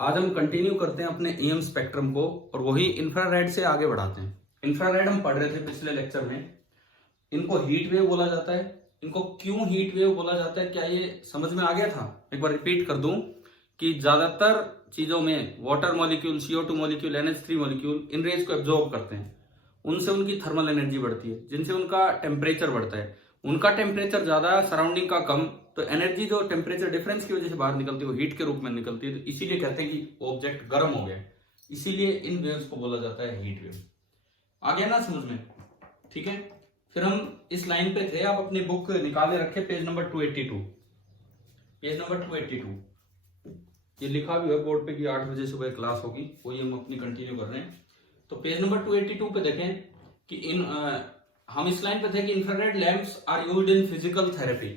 आज हम कंटिन्यू करते हैं अपने ईएम स्पेक्ट्रम को और वही इंफ्रारेड से आगे बढ़ाते हैं। इंफ्रारेड हम पढ़ रहे थे पिछले लेक्चर में। इनको हीट वेव बोला जाता है। इनको क्यों हीट वेव बोला जाता है, क्या ये समझ में आ गया था? एक बार रिपीट कर दूं कि ज्यादातर चीजों में water molecule, CO2 molecule, NH3 molecule इन रेज को एब्जॉर्ब करते हैं। उनसे उनकी थर्मल एनर्जी बढ़ती है, जिनसे उनका टेम्परेचर बढ़ता है। उनका टेम्परेचर ज्यादा, सराउंडिंग का कम, तो एनर्जी जो टेम्परेचर डिफरेंस की वजह से बाहर निकलती है वो हीट के रूप में निकलती है। तो इसीलिए कहते हैं कि ऑब्जेक्ट गर्म हो गया, इसीलिए इन वेव्स को बोला जाता है हीट वेव। आ गया ना समझ में? ठीक है, फिर हम इस लाइन पे थे। आप अपनी बुक निकाले रखे, पेज नंबर 282। पेज नंबर 282 ये लिखा भी है बोर्ड पे कि 8 बजे सुबह क्लास होगी, वही हम अपनी कंटिन्यू कर रहे हैं। तो पेज नंबर 282 पे देखें कि हम इस लाइन पे थे कि infrared lamps are used in physical therapy.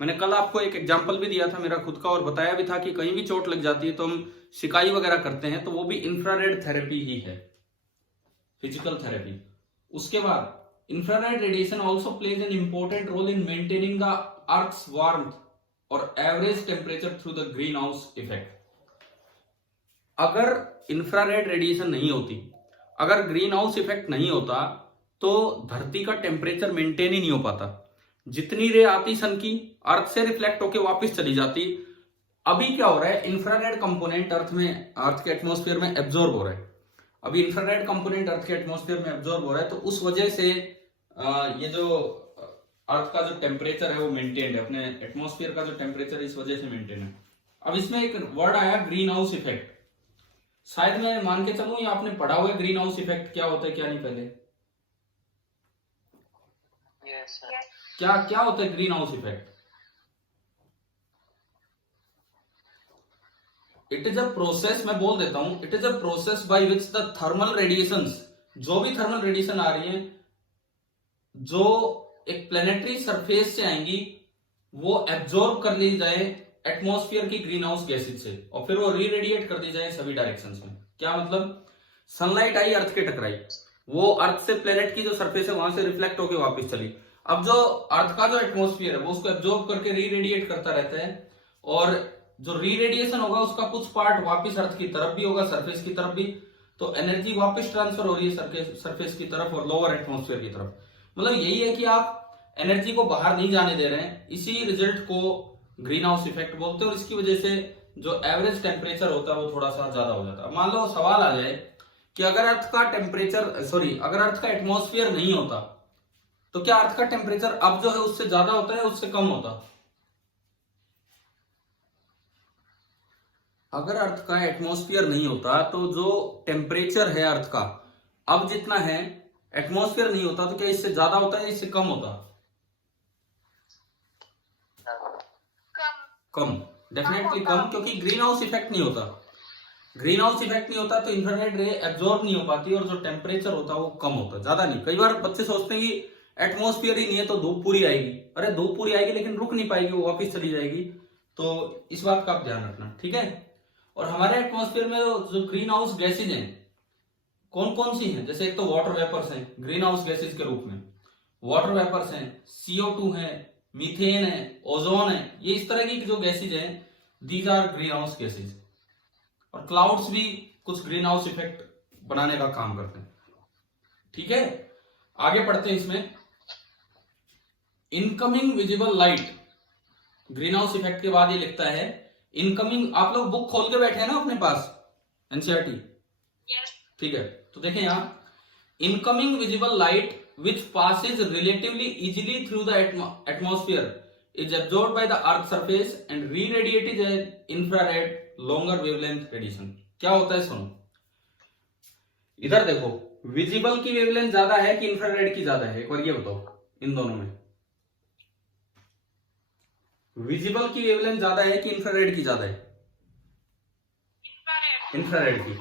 मैंने कल आपको एक एग्जांपल भी दिया था मेरा खुद का, और बताया भी था कि कहीं भी चोट लग जाती है तो हम सिकाई वगैरह करते हैं, तो वो भी इंफ्रारेड थेरेपी ही है, फिजिकल थेरेपी। उसके बाद infrared radiation also plays an important role in maintaining the earth's warmth और average temperature through the greenhouse effect. अगर इंफ्रारेड रेडिएशन नहीं होती, अगर ग्रीन हाउस इफेक्ट नहीं होता, तो धरती का टेम्परेचर मेंटेन ही नहीं हो पाता। जितनी रे आती सन की, अर्थ से रिफ्लेक्ट होके वापस चली जाती। अभी क्या हो रहा है, इंफ्रारेड कंपोनेंट अर्थ के एटमॉस्फेयर में एब्जॉर्ब हो रहा है। अभी इंफ्रारेड कंपोनेंट अर्थ के एटमॉस्फेयर में एब्जॉर्ब हो रहा है, तो उस वजह से ये जो अर्थ का जो टेम्परेचर है वो मेंटेन है, अपने एटमॉस्फेयर का जो टेम्परेचर इस वजह से मेंटेन है। अब इसमें एक वर्ड आया ग्रीन हाउस इफेक्ट। शायद मैं मान के चलूं या आपने पढ़ा हुआ है ग्रीन हाउस इफेक्ट क्या होता है क्या नहीं पहले? yes, क्या क्या होता है green house effect? It is a process, मैं बोल देता हूं, it is a process by which the thermal radiations, जो भी थर्मल रेडिएशन आ रही है जो एक प्लेनेटरी सरफेस से आएंगी, वो एब्जॉर्ब कर ली जाए एटमॉस्फेयर की ग्रीन हाउस गैसेज से, और फिर वो री रेडिएट कर दी जाए सभी डायरेक्शंस में। क्या मतलब? सनलाइट आई, अर्थ के टकराई, वो अर्थ से प्लेनेट की जो सरफेस है वहां से रिफ्लेक्ट होकर वापस चली। अब जो अर्थ का जो एटमॉस्फेयर है वो उसको एब्जॉर्ब करके री रेडिएट करता रहता है, और जो री रेडिएशन होगा उसका कुछ पार्ट वापस अर्थ की तरफ भी होगा, सरफेस की तरफ भी। तो एनर्जी वापस ट्रांसफर हो रही है सरफेस की तरफ और लोअर एटमॉस्फेयर की तरफ। मतलब यही है कि आप एनर्जी को बाहर नहीं जाने दे रहे हैं, इसी रिजल्ट को ग्रीन हाउस इफेक्ट बोलते हैं, और इसकी वजह से जो एवरेज टेम्परेचर होता है वो थोड़ा सा ज्यादा हो जाता है। मान लो सवाल आ जाए कि अगर अर्थ का टेम्परेचर, अगर अर्थ का एटमॉस्फेयर नहीं होता, तो क्या अर्थ का टेम्परेचर अब जो है उससे ज्यादा होता है उससे कम होता? अगर अर्थ का एटमॉस्फेयर नहीं होता तो जो टेम्परेचर है अर्थ का अब जितना है, एटमॉस्फेयर नहीं होता तो क्या इससे ज्यादा होता है इससे कम होता? कम, डेफिनेटली कम, क्योंकि ग्रीन हाउस इफेक्ट नहीं होता। ग्रीन हाउस इफेक्ट नहीं होता तो इंफ्रारेड रे एब्जॉर्ब नहीं हो पाती, और जो टेम्परेचर होता है वो कम होता, ज्यादा नहीं। कई बार बच्चे सोचते हैं कि एटमॉस्फेयर ही नहीं है तो धूप पूरी आएगी। अरे धूप पूरी आएगी लेकिन रुक नहीं पाएगी, वो वापस चली जाएगी। तो इस बात का आप ध्यान रखना, ठीक है। और हमारे एटमॉस्फेयर में जो ग्रीन हाउस गैसेज हैं कौन कौन सी हैं? जैसे एक तो वाटर वेपर्स हैं ग्रीन हाउस गैसेज के रूप में, वाटर वेपर्स हैं, CO2 है, मीथेन है, ओजोन है, ये इस तरह की जो गैसेज हैं, these are greenhouse gases. और क्लाउड्स भी कुछ ग्रीन हाउस इफेक्ट बनाने का काम करते हैं, ठीक है। आगे पढ़ते हैं इसमें। Incoming visible light, green house effect के बाद ये लिखता है इनकमिंग। आप लोग बुक खोल के बैठे हैं ना अपने पास, एनसीईआरटी? ठीक है, तो देखें यहां, incoming visible light which passes relatively easily through the atmosphere is absorbed by the earth surface and re-radiated as infrared longer wavelength radiation। क्या होता है सुनो, इधर देखो, विजिबल की वेवलेंथ ज्यादा है कि इंफ्रारेड की ज्यादा है? एक बार ये बताओ, इन दोनों में विजिबल की वेवलेंथ ज्यादा है कि इंफ्रारेड की ज्यादा है? इंफ्रारेड की।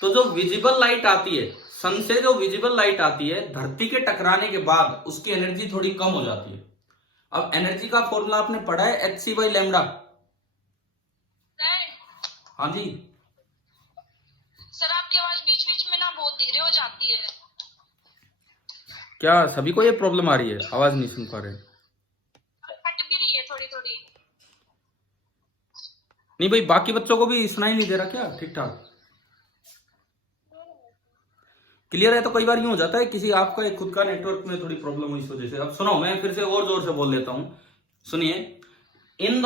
तो जो विजिबल लाइट आती है सन से, जो विजिबल लाइट आती है धरती के टकराने के बाद उसकी एनर्जी थोड़ी कम हो जाती है। अब एनर्जी का फॉर्मूला आपने पढ़ा है, hc/λ। हाँ जी सर, आपकी आवाज बीच बीच में ना बहुत धीरे हो जाती है। क्या सभी को ये प्रॉब्लम आ रही है, आवाज नहीं सुन पा रहे? कट भी रही है थोड़ी थोड़ी। नहीं भाई, बाकी बच्चों को भी सुनाई नहीं दे रहा क्या ठीक ठाक? क्लियर है? तो कई बार यूं हो जाता है किसी आपका एक खुद का नेटवर्क में थोड़ी प्रॉब्लम हुई इस वजह से। अब सुनो, मैं फिर से और जोर से बोल लेता हूं, सुनिए। इन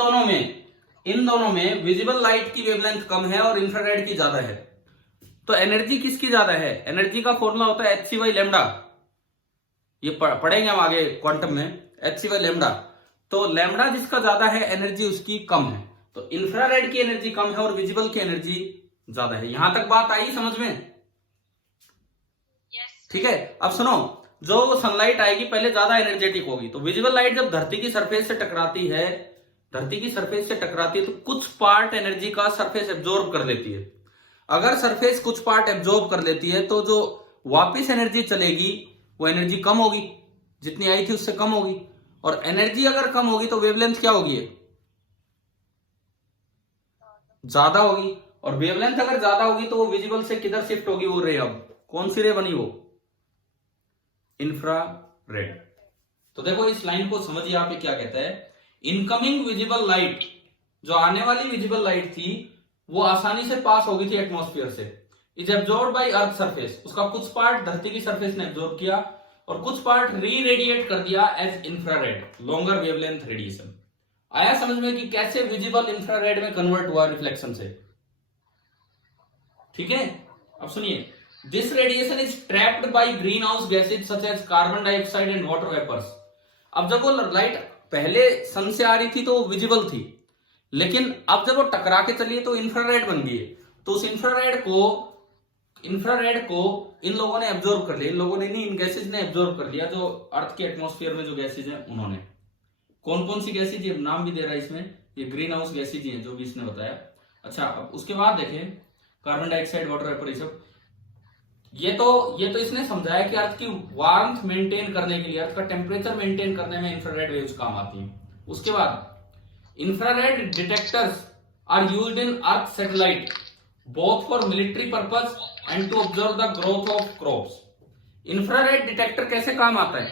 दोनों में विजिबल लाइट की वेवलेंथ कम है और इंफ्रारेड की ज्यादा है। तो एनर्जी किसकी ज्यादा है? एनर्जी का फॉर्मूला होता है एच सी बाई लेमडा। ये पढ़ेंगे हम आगे क्वांटम में, एच सी बाई लेमडा। तो लेमडा जिसका ज्यादा है एनर्जी उसकी कम है। तो इंफ्रारेड की एनर्जी कम है और विजिबल की एनर्जी ज्यादा है। यहां तक बात आई समझ में? यस। ठीक है। अब सुनो, जो सनलाइट आएगी पहले ज्यादा एनर्जेटिक होगी। तो विजिबल लाइट जब धरती की सरफेस से टकराती है, तो कुछ पार्ट एनर्जी का सरफेस एब्जॉर्ब कर लेती है। अगर सरफेस कुछ पार्ट एब्जॉर्ब कर लेती है तो जो वापस एनर्जी चलेगी वो एनर्जी कम होगी, जितनी आई थी उससे कम होगी। और एनर्जी अगर कम होगी तो वेवलेंथ क्या होगी? ज्यादा होगी। और वेवलेंथ अगर ज्यादा होगी तो वो विजिबल से किधर शिफ्ट होगी? वो रे, अब कौन सी रे बनी? वो इंफ्रारेड। तो देखो इस लाइन को समझिए, आप क्या कहता है। इनकमिंग विजिबल लाइट, जो आने वाली विजिबल लाइट थी, वो आसानी से पास हो गई थी एटमॉस्फेयर से। Is absorb by earth surface. उसका कुछ पार्ट धरती की सरफेस ने एब्जॉर्ब किया और कुछ पार्ट री रेडिएट कर दिया as infrared, longer wavelength radiation. आया समझ में कि कैसे विजिबल इंफ्रारेड में कन्वर्ट हुआ रिफ्लेक्शन से? ठीक है। अब सुनिए, this radiation is trapped by greenhouse gases such as carbon dioxide and water vapours. अब जब वो लाइट पहले सन से आ रही थी तो वो विजिबल थी, लेकिन अब जब वो टकरा के चली है तो इंफ्रारेड बन गई है। तो उस इंफ्रारेड को इन लोगों ने एब्जॉर्ब कर लिया। इन लोगों ने नहीं, इन गैसेज ने एब्जॉर्ब कर लिया, जो अर्थ के एटमॉस्फेयर में जो गैसेज हैं उन्होंने। कौन कौन सी गैसेज? ये नाम भी दे रहा है इसमें, ये ग्रीन हाउस गैसेज हैं जो भी इसने बताया। अच्छा, अब उसके बाद देखें कार्बन डाइऑक्साइड, वाटर वेपर, ये सब। ये तो इसने समझाया कि अर्थ की वार्मथ मेंटेन करने के लिए, अर्थ का टेम्परेचर मेंटेन करने में इंफ्रारेड वेव्स काम आती हैं। उसके बाद infrared detectors are used in earth satellite both for military purpose and to observe the growth of crops. Infrared detector कैसे काम आता है?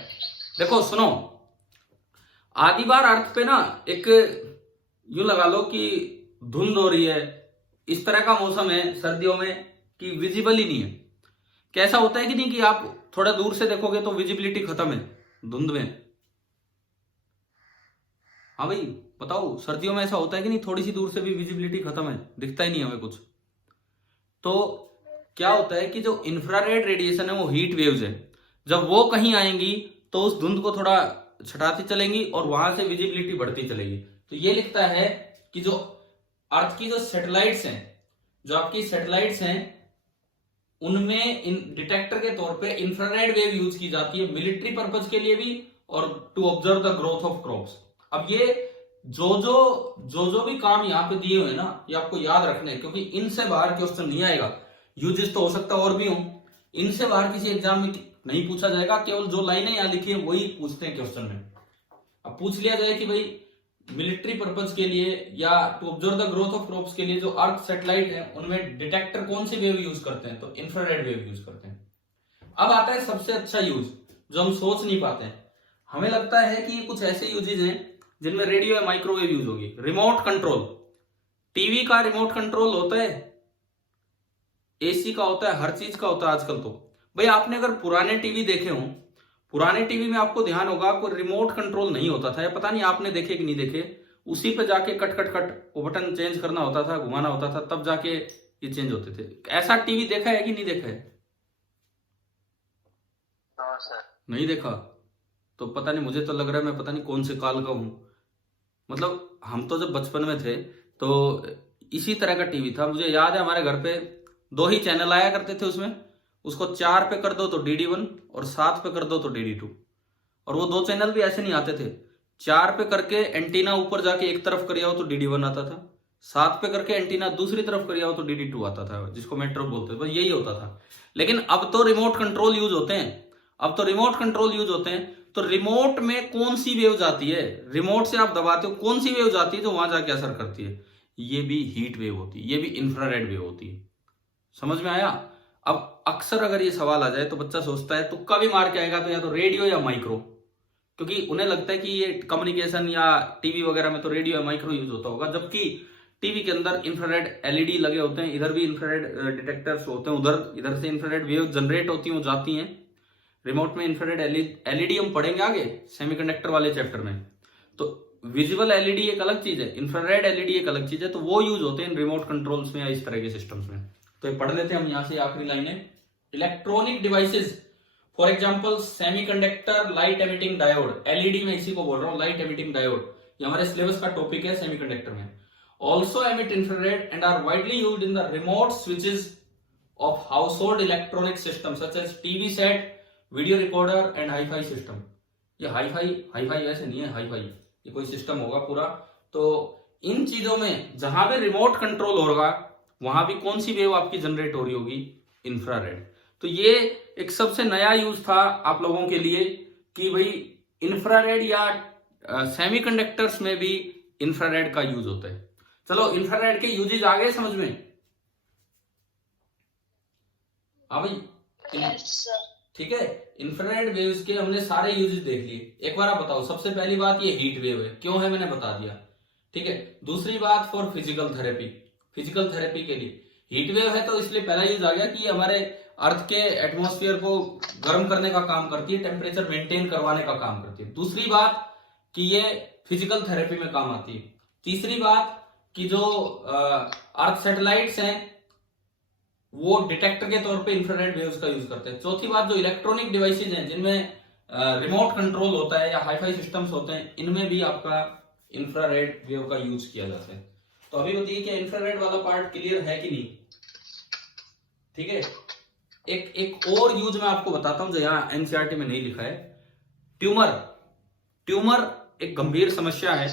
देखो सुनो, आधी बार अर्थ पे ना एक यूं लगा लो कि धुंध हो रही है, इस तरह का मौसम है सर्दियों में कि विजिबल ही नहीं है। कैसा होता है कि नहीं कि आप थोड़ा दूर से देखोगे तो विजिबिलिटी खत्म है धुंध में। हाँ भाई बताओ, सर्दियों में ऐसा होता है कि नहीं? थोड़ी सी दूर से भी विजिबिलिटी खत्म है, दिखता ही नहीं हमें कुछ। तो क्या होता है कि जो इंफ्रारेड रेडिएशन है वो हीट वेव्स है, जब वो कहीं आएंगी तो उस धुंध को थोड़ा छटाती चलेंगी और वहां से विजिबिलिटी बढ़ती चलेगी। तो ये लिखता है कि जो अर्थ की जो सैटेलाइट्स हैं, जो आपकी सैटेलाइट्स हैं, उनमें इन डिटेक्टर के तौर पे इंफ्रारेड वेव यूज की जाती है, मिलिट्री पर्पस के लिए भी और to observe the growth of crops. अब ये जो भी काम यहाँ पे दिए हुए ना, ये आपको याद रखने हैं, क्योंकि इनसे बाहर क्वेश्चन नहीं आएगा। यूजेस तो हो सकता है और भी हो, इनसे बाहर किसी एग्जाम में नहीं पूछा जाएगा। केवल जो लाइनें यहाँ लिखी है वही पूछते हैं क्वेश्चन में। अब पूछ लिया जाए कि भाई मिलिट्री पर्पस के लिए या to observe the growth of crops के लिए जो अर्थ सैटेलाइट है उनमें डिटेक्टर कौन सी वेव यूज करते हैं? तो इंफ्रारेड वेव यूज करते हैं। अब आता है सबसे अच्छा यूज जो हम सोच नहीं पाते हैं। हमें लगता है कि कुछ ऐसे यूजेज हैं जिनमें रेडियो या माइक्रोवेव यूज होगी। रिमोट कंट्रोल, टीवी का रिमोट कंट्रोल होता है, एसी का होता है, हर चीज का होता है आजकल। तो भाई आपने अगर पुराने टीवी देखे हो, पुराने टीवी में आपको ध्यान होगा कोई रिमोट कंट्रोल नहीं होता था, या पता नहीं आपने देखे कि नहीं देखे। उसी पे जाके कट कट कट वो बटन चेंज करना होता था, घुमाना होता था, तब जाके ये चेंज होते थे। ऐसा टीवी देखा है कि नहीं देखा है? नहीं देखा? तो पता नहीं, मुझे तो लग रहा है मैं पता नहीं कौन से काल का हूं। मतलब हम तो जब बचपन में थे तो इसी तरह का टीवी था। मुझे याद है हमारे घर पे 2 ही चैनल आया करते थे उसमें। उसको 4 पे कर दो तो DD1 और 7 पे कर दो तो DD2। और वो 2 चैनल भी ऐसे नहीं आते थे। 4 पे करके एंटीना ऊपर जाके एक तरफ कर आओ तो DD1 आता था, 7 पे करके एंटीना दूसरी तरफ कर आओ तो DD2 आता था, जिसको मेट्रो बोलते थे। बस यही होता था। लेकिन अब तो रिमोट कंट्रोल यूज होते हैं। तो रिमोट में कौन सी वेव जाती है? रिमोट से आप दबाते हो, कौन सी वेव जाती है जो वहां जाके असर करती है? ये भी हीट वेव होती है, ये भी इंफ्रारेड वेव होती है। समझ में आया? अब अक्सर अगर ये सवाल आ जाए तो बच्चा सोचता है, तुक्का भी मार के आएगा तो या तो रेडियो या माइक्रो, क्योंकि उन्हें लगता है कि ये कम्युनिकेशन या टीवी वगैरह में तो रेडियो या माइक्रो यूज होता होगा। जबकि टीवी के अंदर इंफ्रारेड एलईडी लगे होते हैं, इधर भी इंफ्रारेड डिटेक्टर्स होते हैं, उधर इधर से इंफ्रारेड वेव जनरेट होती हैं, वो जाती हैं रिमोट में। इंफ्रारेड एलईडी हम पढ़ेंगे आगे सेमीकंडक्टर वाले चैप्टर में। तो विजुअल एलईडी एक अलग चीज है, इंफ्रारेड एलईडी एक अलग चीज है, तो वो यूज होते हैं रिमोट कंट्रोल्स में या इस तरह के सिस्टम्स में। तो ये पढ़ लेते हैं हम यहां से आखिरी लाइनें। Electronic devices for example semiconductor light emitting diode, LED में इसी को बोल रहा हूं, लाइट एमिटिंग डायोड, ये हमारे सिलेबस का टॉपिक है सेमीकंडक्टर में। Also emit infrared and are widely used in the remote switches of household electronic system such as TV set, video recorder and hifi system. ये हाईफाई वैसे नहीं है, hi-fi ये कोई सिस्टम होगा पूरा। तो इन चीजों में जहां भी रिमोट कंट्रोल होगा वहां भी कौन सी वेव आपकी जनरेट हो रही होगी, इंफ्रारेड। तो ये एक सबसे नया यूज था आप लोगों के लिए कि भाई इंफ्रारेड या सेमीकंडक्टर्स में भी इंफ्रारेड का यूज होता है। चलो इंफ्रारेड के यूजेज आ गए समझ में? हाँ भाई, यस सर। ठीक है। इंफ्रारेड वेव्स के हमने सारे यूजेस देख लिए। एक बार आप बताओ, सबसे पहली बात ये हीट वेव है, क्यों है मैंने बता दिया, ठीक है। दूसरी बात for physical therapy, physical therapy के लिए हीट वेव है तो इसलिए पहला यूज आ गया कि हमारे अर्थ के एटमॉस्फेयर को गर्म करने का काम करती है, टेम्परेचर मेंटेन करवाने का काम करती है। दूसरी बात कि ये फिजिकल थेरेपी में काम आती है। तीसरी बात कि जो अर्थ सैटेलाइट्स हैं वो डिटेक्टर के तौर पे इंफ्रारेड वेव्स का यूज करते हैं। चौथी बात, जो इलेक्ट्रॉनिक डिवाइसेज हैं जिनमें रिमोट कंट्रोल होता है या हाईफाई सिस्टम्स होते हैं, इनमें भी आपका इंफ्रारेड वेव का यूज किया जाता है। तो अभी बताइए क्या इंफ्रारेड वाला पार्ट क्लियर है कि नहीं? ठीक है। एक और यूज मैं आपको बताता हूं जो यहाँ एनसीईआरटी में नहीं लिखा है। ट्यूमर एक गंभीर समस्या है।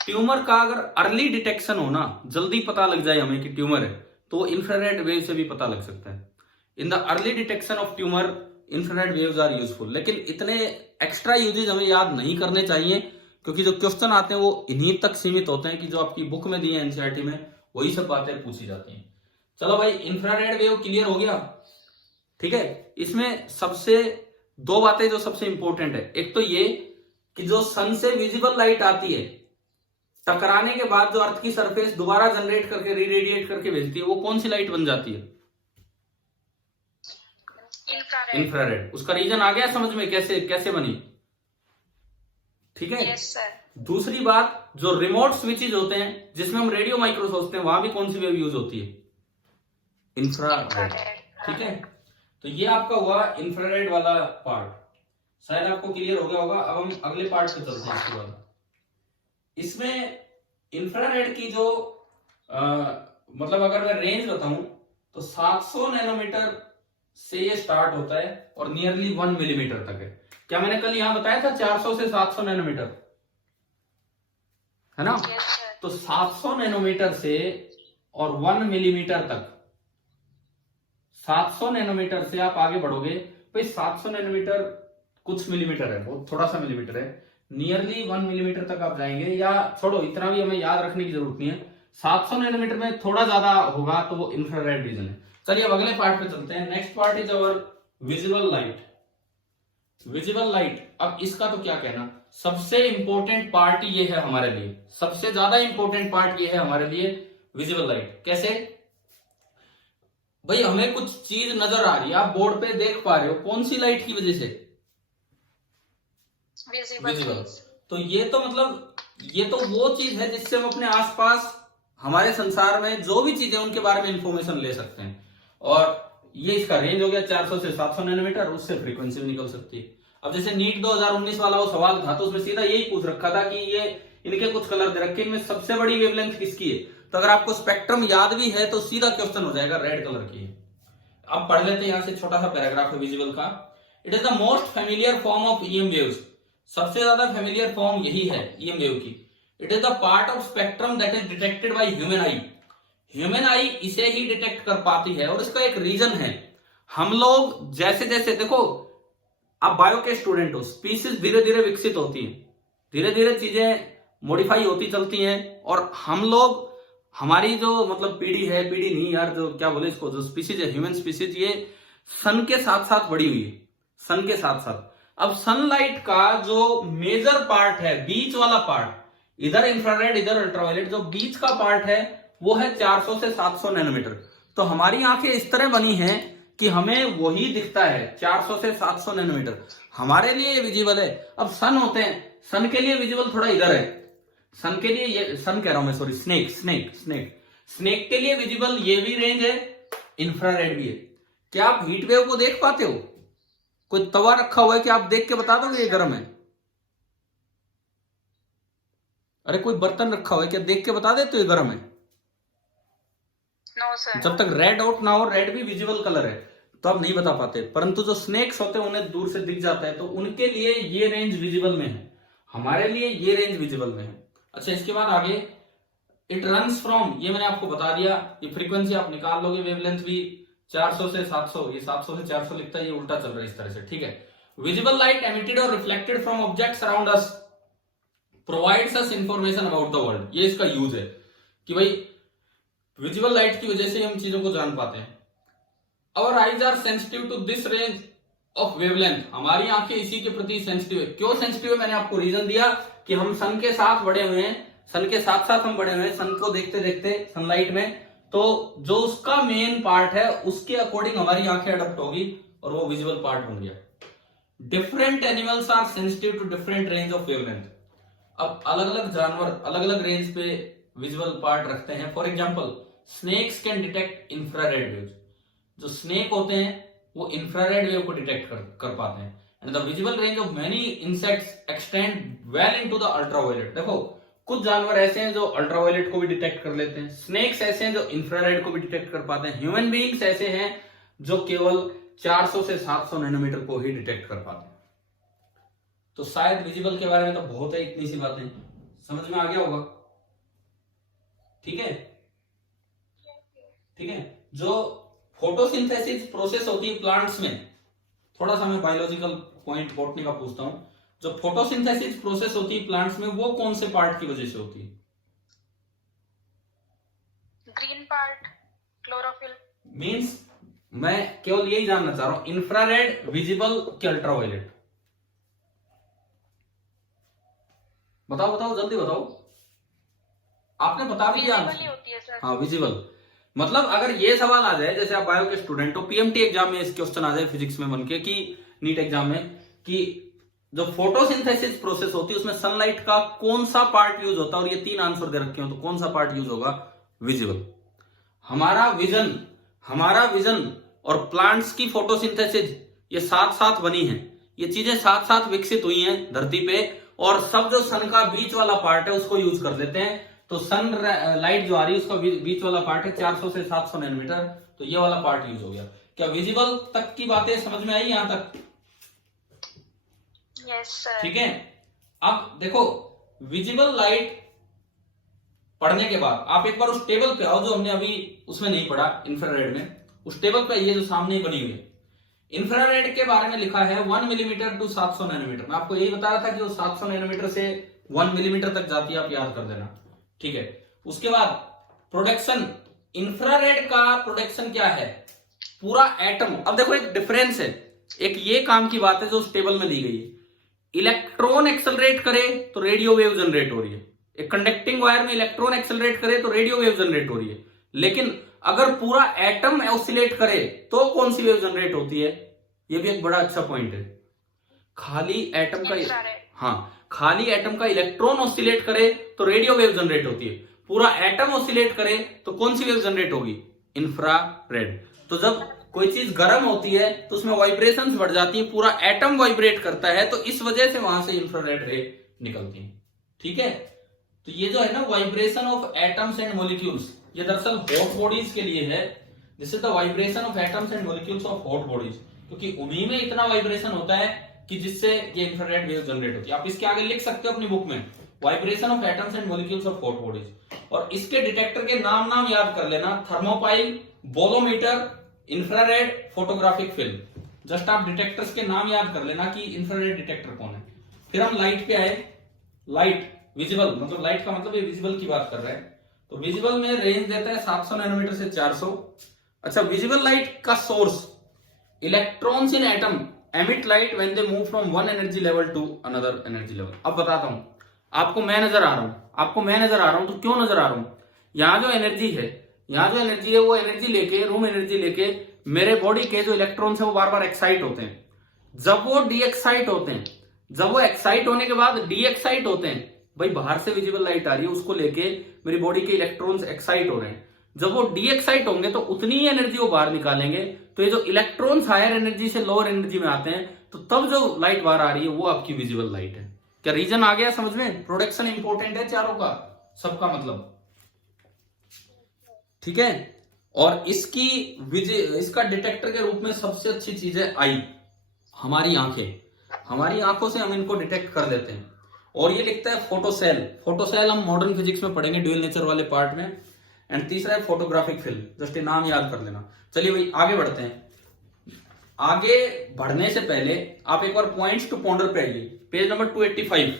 ट्यूमर का अगर अर्ली डिटेक्शन हो ना, जल्दी पता लग जाए हमें कि ट्यूमर है, तो इंफ्रारेड वेव से भी पता लग सकता है। In the early detection of tumour infrared waves are useful. लेकिन इतने एक्स्ट्रा यूजेज हमें याद नहीं करने चाहिए क्योंकि जो क्वेश्चन आते हैं वो इन्हीं तक सीमित होते हैं कि जो आपकी बुक में दी है एनसीईआरटी में वही सब बातें पूछी जाती हैं। चलो भाई, इंफ्रारेड वेव क्लियर हो गया, ठीक है। इसमें सबसे दो बातें जो सबसे इंपॉर्टेंट है, एक तो ये कि जो सन से विजिबल लाइट आती है टकराने के बाद जो अर्थ की सरफेस दोबारा जनरेट करके रीरेडिएट करके भेजती है, वो कौन सी लाइट बन जाती है? इंफ्रारेड। उसका रीजन आ गया समझ में, कैसे कैसे बनी, ठीक है। Yes sir. दूसरी बात, जो रिमोट स्विचेज होते हैं जिसमें हम रेडियो माइक्रो सोचते हैं, वहां भी कौन सी वेव यूज होती है? इंफ्रारेड, ठीक है। तो ये आपका हुआ इंफ्रारेड वाला पार्ट, शायद आपको क्लियर हो गया होगा। अब हम अगले पार्ट पे चलते हैं। इसके बाद इसमें इंफ्रारेड की जो मतलब अगर मैं रेंज बताऊं तो 700 नैनोमीटर से ये स्टार्ट होता है और नियरली 1 मिलीमीटर तक है। क्या मैंने कल यहां बताया था 400 से 700 नैनोमीटर, है ना? Yes sir. तो 700 नैनोमीटर से और 1 मिलीमीटर तक, 700 नैनोमीटर से आप आगे बढ़ोगे, भाई 700 नैनोमीटर कुछ मिलीमीटर है, बहुत थोड़ा सा मिलीमीटर है, नियरली 1 मिलीमीटर तक आप जाएंगे, या छोड़ो इतना भी हमें याद रखने की जरूरत नहीं है, 700 नैनोमीटर में थोड़ा ज्यादा होगा तो वो इंफ्रारेड रीजन है। चलिए अब अगले पार्ट पे चलते हैं। Next part is our visible light. Visible light, अब इसका तो क्या कहना, सबसे इंपॉर्टेंट पार्ट ये है हमारे लिए, सबसे ज्यादा इंपॉर्टेंट पार्ट ये है हमारे लिए विजिबल लाइट। कैसे भाई, हमें कुछ चीज नजर आ रही है, आप बोर्ड पे देख पा रहे हो, कौन सी लाइट की वजह से? विजिबल। तो ये तो मतलब ये तो वो चीज है जिससे हम अपने आसपास हमारे संसार में जो भी चीजें उनके बारे में इंफॉर्मेशन ले सकते हैं। और ये इसका रेंज हो गया 400 से 700 नैनोमीटर, उससे फ्रीक्वेंसी भी निकल सकती है। अब जैसे नीट 2019 वाला वो सवाल था तो उसमें सीधा यही पूछ रखा था कि ये इनके कुछ कलर दे रखे, इनमें सबसे बड़ी वेवलेंथ किसकी है? तो अगर आपको स्पेक्ट्रम याद भी है तो सीधा क्वेश्चन हो जाएगा रेड कलर की है। अब पढ़ लेते हैं, यहां से छोटा सा पैराग्राफ है विजिबल का। It is the most familiar form of EM waves. सबसे ज्यादा फेमिलियर फॉर्म यही है ईएम वेव की। It is the part of spectrum that is detected by human I. Human आई इसे ही डिटेक्ट कर पाती है और इसका एक रीजन है, हम लोग जैसे जैसे देखो, आप बायो के स्टूडेंट हो, स्पीसीज धीरे धीरे विकसित होती है, धीरे धीरे चीजें मॉडिफाई होती चलती हैं, और हम लोग, हमारी जो मतलब पीढ़ी है, पीढ़ी नहीं यार, जो क्या बोले इसको, जो स्पीसीज है, ह्यूमन स्पीसीज, ये सन के साथ साथ बढ़ी हुई है, सन के साथ साथ। अब सनलाइट का जो मेजर पार्ट है, बीच वाला पार्ट, इधर इंफ्रारेड इधर अल्ट्रावायलेट, जो बीच का पार्ट है वो है 400 से 700 नैनोमीटर। तो हमारी आंखें इस तरह बनी हैं कि हमें वही दिखता है 400 से 700 नैनोमीटर, हमारे लिए ये विजिबल है। अब सन होते हैं, सन के लिए विजिबल थोड़ा इधर है, सन के लिए ये सन कह रहा हूं मैं, सॉरी, स्नेक के लिए विजिबल ये भी रेंज है, इंफ्रारेड भी है। क्या आप हीट वेव को देख पाते हो? कोई तवा रखा हुआ है कि आप देख के बता दोगे ये गर्म है? अरे कोई बर्तन रखा हुआ है, क्या देख के बता देते हो ये गर्म है? No sir. जब तक रेड आउट ना हो, रेड भी विजिबल कलर है, तो आप नहीं बता पाते। परंतु जो स्नेक्स होते हैं उन्हें दूर से दिख जाता है, तो उनके लिए ये रेंज विजिबल में है, हमारे लिए ये रेंज विजिबल में है। अच्छा, इसके बाद आगे इट रन्स फ्रॉम, ये मैंने आपको बता दिया, ये फ्रीक्वेंसी आप निकाल लोगे, वेवलेंथ भी 400 से 700, ये 700 से 400 लिखता है, ये उल्टा चल रहा है इस तरह से, ठीक है। विजिबल लाइट एमिटेड और reflected from objects around us provides us information about the world, ये इसका यूज है कि भाई विजिबल लाइट की वजह से हम चीजों को जान पाते हैं। Our eyes are sensitive to this range of wavelength, हमारी आंखें इसी के प्रति सेंसिटिव है। क्यों सेंसिटिव है? मैंने आपको रीजन दिया कि हम सन के साथ बड़े हुए हैं, सन के साथ साथ हम बड़े हुए हैं, सन को देखते देखते सनलाइट में, तो जो उसका मेन पार्ट है उसके अकॉर्डिंग हमारी आंखें अडप्ट होगी और वो विजिबल पार्ट बन गया। Different animals are sensitive to different range of wavelength, अब अलग अलग जानवर अलग अलग रेंज पे विजुअल पार्ट रखते हैं। For example snakes can detect infrared waves, जो स्नेक होते हैं वो इंफ्रारेड वेव को डिटेक्ट कर पाते हैं। And the visible range of many insects extend well into the ultraviolet, देखो कुछ जानवर ऐसे हैं जो अल्ट्रावायलेट को भी डिटेक्ट कर लेते हैं, स्नेक्स ऐसे हैं जो इंफ्रारेड को भी डिटेक्ट कर पाते हैं, ह्यूमन बीइंग्स ऐसे हैं जो केवल 400 से 700 नैनोमीटर को ही डिटेक्ट कर पाते हैं। तो शायद विजिबल के बारे में तो बहुत है, इतनी सी बातें समझ में आ गया होगा, ठीक है। ठीक है, जो फोटोसिंथेसिस प्रोसेस होती है प्लांट्स में, थोड़ा सा मैं बायोलॉजिकल पॉइंट बॉटनी का पूछता हूं, जो फोटोसिंथेसिस प्रोसेस होती है प्लांट्स में वो कौन से पार्ट की वजह से होती है? Green part, chlorophyll. मींस मैं केवल यही जानना चाह रहा हूं, इंफ्रारेड, विजिबल कि अल्ट्रावायलेट? बताओ बताओ जल्दी बताओ, आपने बता दिया। विजिबल ही होती है सर। हाँ विजिबल, मतलब अगर ये सवाल आ जाए, जैसे आप बायो के स्टूडेंट हो, पीएमटी एग्जाम में इस क्वेश्चन आ जाए फिजिक्स में बनके, कि नीट एग्जाम में, कि जो फोटोसिंथेसिस प्रोसेस होती है उसमें सनलाइट का कौन सा पार्ट यूज होता है, और ये 3 आंसर दे रखे हो, तो कौन सा पार्ट यूज होगा? विजिबल। हमारा विजन और प्लांट्स की फोटोसिंथेसिस ये साथ साथ बनी है, ये चीजें साथ साथ विकसित हुई हैं धरती पे, और सब जो सन का बीच वाला पार्ट है उसको यूज कर लेते हैं। तो सन लाइट जो आ रही है उसका बीच वाला पार्ट है 400 से 700 नैनोमीटर, तो ये वाला पार्ट यूज हो गया। क्या विजिबल तक की बातें समझ में आई यहां तक? Yes sir. ठीक है, अब देखो विजिबल लाइट पढ़ने के बाद आप एक बार उस टेबल पे आओ जो हमने अभी उसमें नहीं पढ़ा, इंफ्रारेड में, उस टेबल पे ये जो सामने ही बनी हुई है, इंफ्रारेड के बारे में लिखा है 1 मिलीमीटर टू 700 नैनोमीटर। मैं आपको यही बता रहा था कि वो 700 नैनोमीटर से 1 मिलीमीटर तक जाती है, आप याद कर देना, ठीक है। उसके बाद प्रोडक्शन, इंफ्रारेड का प्रोडक्शन क्या है? पूरा एटम। अब देखो एक डिफरेंस है, एक ये काम की बात है जो उस टेबल में ली गई है, इलेक्ट्रॉन एक्सेलरेट करे तो रेडियो वेव जनरेट हो रही है, एक कंडक्टिंग वायर में इलेक्ट्रॉन एक्सेलरेट करे तो रेडियो वेव जनरेट हो रही है, लेकिन अगर पूरा एटम ऑसिलेट करे तो कौन सी वेव जनरेट होती है? ये भी एक बड़ा अच्छा पॉइंट है। खाली एटम का, हाँ, खाली एटम का इलेक्ट्रॉन ऑसिलेट करे तो रेडियो वेव जनरेट होती है, पूरा एटम ऑसिलेट करे तो कौन सी वेव जनरेट होगी? इंफ्रारेड। तो जब कोई चीज गर्म होती है तो उसमें वाइब्रेशंस बढ़ जाती है, पूरा एटम वाइब्रेट करता है, तो इस वजह से वहां से इंफ्रारेड रे निकलती है, ठीक है। तो ये जो है ना vibration of atoms and molecules, ये दरअसल हॉट बॉडीज के लिए है। This is the vibration of atoms and molecules of hot bodies, क्योंकि उन्हीं में इतना वाइब्रेशन होता है कि जिससे ये इंफ्रारेड वेव जनरेट होती है। आप इसके आगे लिख सकते हो अपनी बुक में, vibration of atoms and molecules of hot bodies. और इसके डिटेक्टर के नाम याद कर लेना, thermopile, bolometer, infrared, photographic film. Just आप डिटेक्टर्स के नाम याद कर लेना कि इंफ्रारेड डिटेक्टर कौन है। फिर हम लाइट पे आए, लाइट विजिबल, मतलब लाइट का मतलब ये विजिबल की बात कर रहे हैं, तो विजिबल में रेंज देता है 700 नैनोमीटर से 400। अच्छा, विजिबल लाइट का source, electrons in atom emit light when they move from one energy level to another energy level। अब बताता हूं, आपको मैं नजर आ रहा हूं, आपको मैं नजर आ रहा हूं, तो क्यों नजर आ रहा हूं? यहाँ जो एनर्जी है, यहाँ जो एनर्जी है, वो एनर्जी लेके, रूम एनर्जी लेके मेरे बॉडी के जो इलेक्ट्रॉन्स है वो बार बार एक्साइट होते हैं। जब वो डी एक्साइट होते हैं, जब वो एक्साइट होने के बाद डी एक्साइट होते हैं, भाई बाहर से विजिबल लाइट आ रही है, उसको लेके मेरी बॉडी के इलेक्ट्रॉन्स एक्साइट हो रहे हैं। जब वो डी एक्साइट होंगे तो उतनी ही एनर्जी वो बाहर निकालेंगे। तो ये जो इलेक्ट्रॉन्स हायर एनर्जी से लोअर एनर्जी में आते हैं, तो तब जो लाइट बाहर आ रही है वो आपकी विजिबल लाइट है। क्या रीजन आ गया समझ में? प्रोडक्शन इंपॉर्टेंट है चारों का, सबका मतलब, ठीक है। और इसका डिटेक्टर के रूप में सबसे अच्छी चीज है आई, हमारी आंखें। हमारी आंखों से हम इनको डिटेक्ट कर देते हैं। और ये लिखता है फोटोसेल। फोटोसेल हम मॉडर्न फिजिक्स में पढ़ेंगे ड्यूअल नेचर वाले पार्ट में। एंड तीसरा है फोटोग्राफिक फिल्म, जस्ट ये नाम याद कर लेना। चलिए भाई आगे बढ़ते हैं। आगे बढ़ने से पहले आप एक बार पॉइंट्स टू पॉन्डर पे आइए, पेज नंबर 285,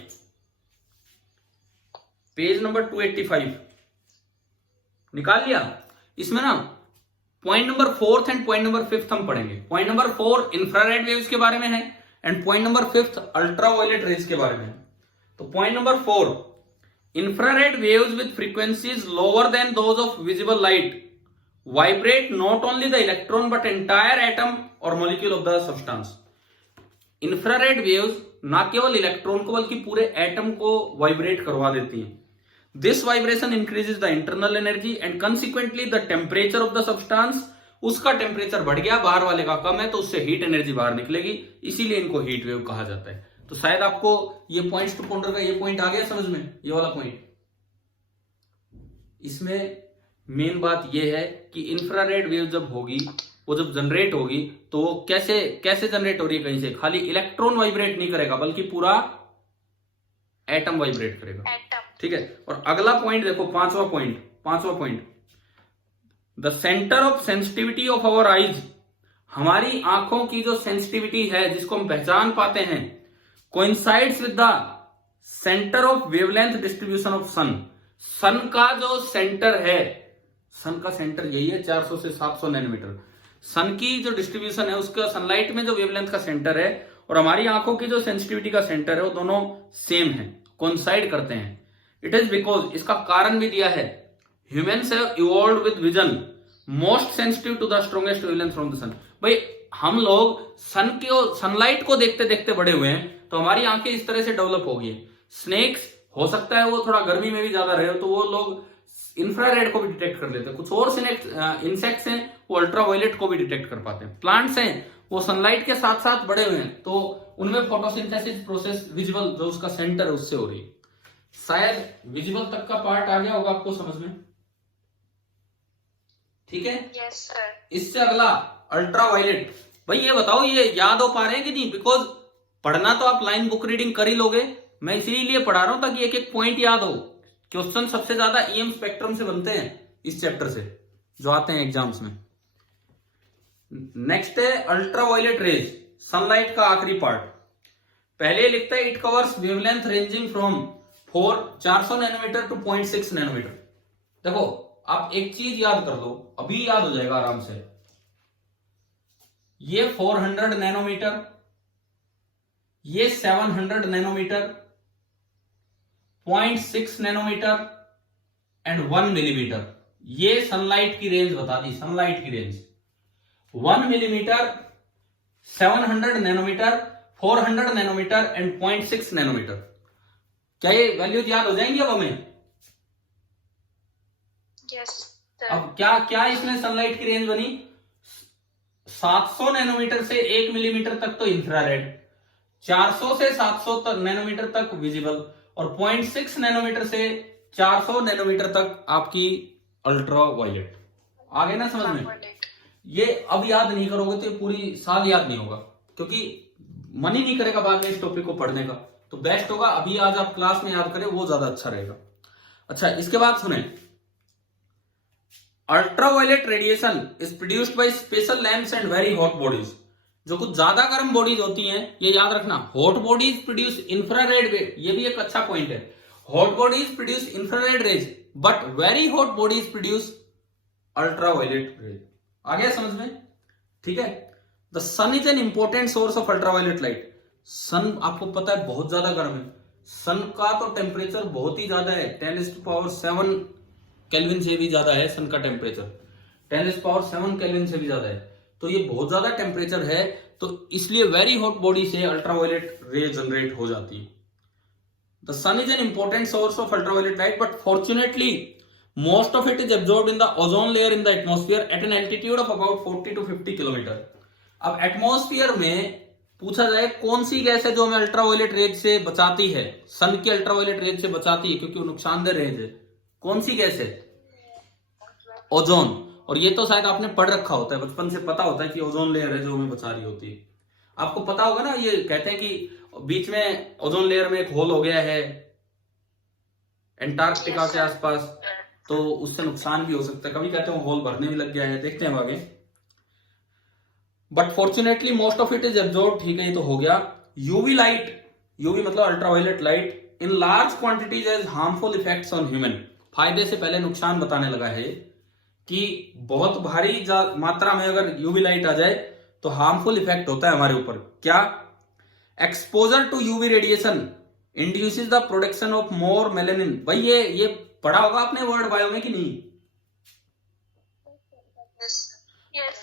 पेज नंबर 285 निकाल लिया। इसमें ना point number 4 and point number 5 हम पढ़ेंगे। पॉइंट नंबर 4 इंफ्रारेड वेव्स के बारे में है and point number 5 ultraviolet rays के बारे में है। तो point number 4, infrared waves with frequencies lower than those of visible light vibrate not only the electron but entire atom or molecule of the substance। Infrared waves ना केवल electron को बल्कि पूरे एटम को वाइब्रेट करवा देती हैं। This vibration increases the internal energy and consequently the temperature of the substance. उसका टेम्परेचर बढ़ गया, बाहर वाले का कम है, तो उससे हीट एनर्जी बाहर निकलेगी, इसीलिए इनको हीट वेव कहा जाता है। तो शायद आपको ये पॉइंट्स टू पॉन्डर का ये पॉइंट आ गया समझ में, ये वाला पॉइंट। इसमें मेन बात ये है कि इंफ्रारेड वेव जब होगी, वो जब जनरेट होगी, तो वो कैसे जनरेट हो रही है? कहीं से खाली इलेक्ट्रॉन वाइब्रेट नहीं करेगा बल्कि पूरा एटम वाइब्रेट करेगा, ठीक है। और अगला पॉइंट देखो, पांचवा point, the centre of sensitivity of our eyes. हमारी आंखों की जो सेंसिटिविटी है, जिसको हम पहचान पाते हैं, coincides with the centre of wavelength distribution of sun. Sun का जो सेंटर है, सन का सेंटर यही है 400 से 700 नैनोमीटर। सन की जो डिस्ट्रीब्यूशन है, उसका सनलाइट में जो वेवलेंथ का सेंटर है और हमारी आंखों की जो सेंसिटिविटी का सेंटर है, वो दोनों सेम है, कोइंसाइड करते हैं। इट इज बिकॉज, इसका कारण भी दिया है, humans have evolved with vision most sensitive to the strongest wavelength from the sun. भाई हम लोग सनलाइट को देखते देखते बड़े हुए हैं, तो हमारी आंखें इस तरह से डेवलप हो गई है। स्नेक्स हो सकता है वो थोड़ा गर्मी में भी ज्यादा रहे, तो वो लोग इंफ्रारेड को भी डिटेक्ट कर लेते हैं। कुछ और इंसेक्ट्स हैं वो अल्ट्रावायलेट को भी डिटेक्ट कर पाते हैं। प्लांट्स हैं वो सनलाइट के साथ साथ बड़े हुए हैं, तो उनमें फोटोसिंथेसिस प्रोसेस विजिबल जो उसका सेंटर है उससे हो रही है। शायद विजिबल तक का पार्ट आ गया होगा आपको समझ में, ठीक है। Yes sir. इससे अगला अल्ट्रावायलेट। भाई ये बताओ, ये याद हो पा रहे हैं कि नहीं? बिकॉज पढ़ना तो आप लाइन बुक रीडिंग कर ही लोगे, मैं इसीलिए पढ़ा रहा हूं ताकि एक एक पॉइंट याद हो। क्वेश्चन सबसे ज्यादा ईएम स्पेक्ट्रम से बनते हैं इस चैप्टर से, जो आते हैं एग्जाम्स में। नेक्स्ट है अल्ट्रावायलेट रेज, सनलाइट का आखिरी पार्ट। पहले लिखता है it covers wavelength ranging from 400 nanometre to 0.6 nanometre. देखो आप एक चीज याद कर लो, अभी याद हो जाएगा आराम से। ये 400 नैनोमीटर, ये 700 नैनोमीटर, 0.6 नैनोमीटर एंड 1 मिलीमीटर। ये सनलाइट की रेंज बता दी, सनलाइट की range 1 millimetre, 700 nanometre, 400 nanometre and 0.6 nanometre. क्या ये वैल्यूज याद हो जाएंगी अब हमें? यस। अब क्या इसमें सनलाइट की रेंज बनी? 700 नैनोमीटर से 1 मिलीमीटर तक तो इंफ्रारेड, 400 से 700 नैनोमीटर तक विजिबल, और 0.6 नैनोमीटर से 400 नैनोमीटर तक आपकी अल्ट्रावायलेट। आगे ना समझ में? ये अब याद नहीं करोगे तो पूरी साल याद नहीं होगा, क्योंकि मन ही नहीं करेगा बाद में इस टॉपिक को पढ़ने का। तो बेस्ट होगा अभी आज आप क्लास में याद करें, वो ज्यादा अच्छा रहेगा। अच्छा, इसके बाद सुने, ultraviolet radiation is produced by special lamps and very hot bodies. जो कुछ ज्यादा गर्म बॉडीज होती हैं, ये याद रखना, hot bodies produce infrared rays. ये भी एक अच्छा पॉइंट है, hot bodies produce infrared rays but very hot bodies produce ultraviolet rays. आ गया समझ में? ठीक है। The sun is an important source of ultraviolet light. Sun आपको पता है बहुत ज्यादा गर्म है, सन का तो टेम्परेचर बहुत ही ज्यादा है, 10⁻7 केल्विन से भी ज्यादा है सन का टेम्परेचर, 10⁻7 केल्विन से भी ज्यादा है। तो ये बहुत ज्यादा टेम्परेचर है, तो इसलिए वेरी हॉट बॉडी से अल्ट्रावायलेट रे जनरेट हो जाती है। The sun is an important source of ultraviolet light, but fortunately most of it is absorbed in the ozone layer in the atmosphere at an altitude of about 40 to 50 kilometre. अब atmosphere में पूछा जाए कौन सी gas है जो हमें ultraviolet rays से बचाती है, सन की अल्ट्रावायलेट रेज से बचाती है क्योंकि वो नुकसानदेह रेज है, कौन सी गैस है? ओजोन। और ये तो शायद आपने पढ़ रखा होता है, बचपन से पता होता है कि ओजोन लेयर है जो हमें बचा रही होती है। आपको पता होगा ना, ये कहते हैं कि बीच में ओजोन लेयर में एक होल हो गया है एंटार्क्टिका के आसपास, तो उससे नुकसान भी हो सकता है, कभी कहते हैं होल भरने भी लग गया है, देखते हैं आगे। But fortunately most of it is absorb, ठीक है ये तो हो गया। यूवी लाइट, यूवी मतलब ultraviolet light, in large quantities has harmful effects on human. फायदे से पहले नुकसान बताने लगा है कि बहुत भारी मात्रा में अगर यूवी लाइट आ जाए तो हार्मफुल इफेक्ट होता है हमारे ऊपर। क्या? Exposure to UV radiation induces the production of more melanin. भाई ये पढ़ा होगा आपने वर्ड बायो में कि नहीं?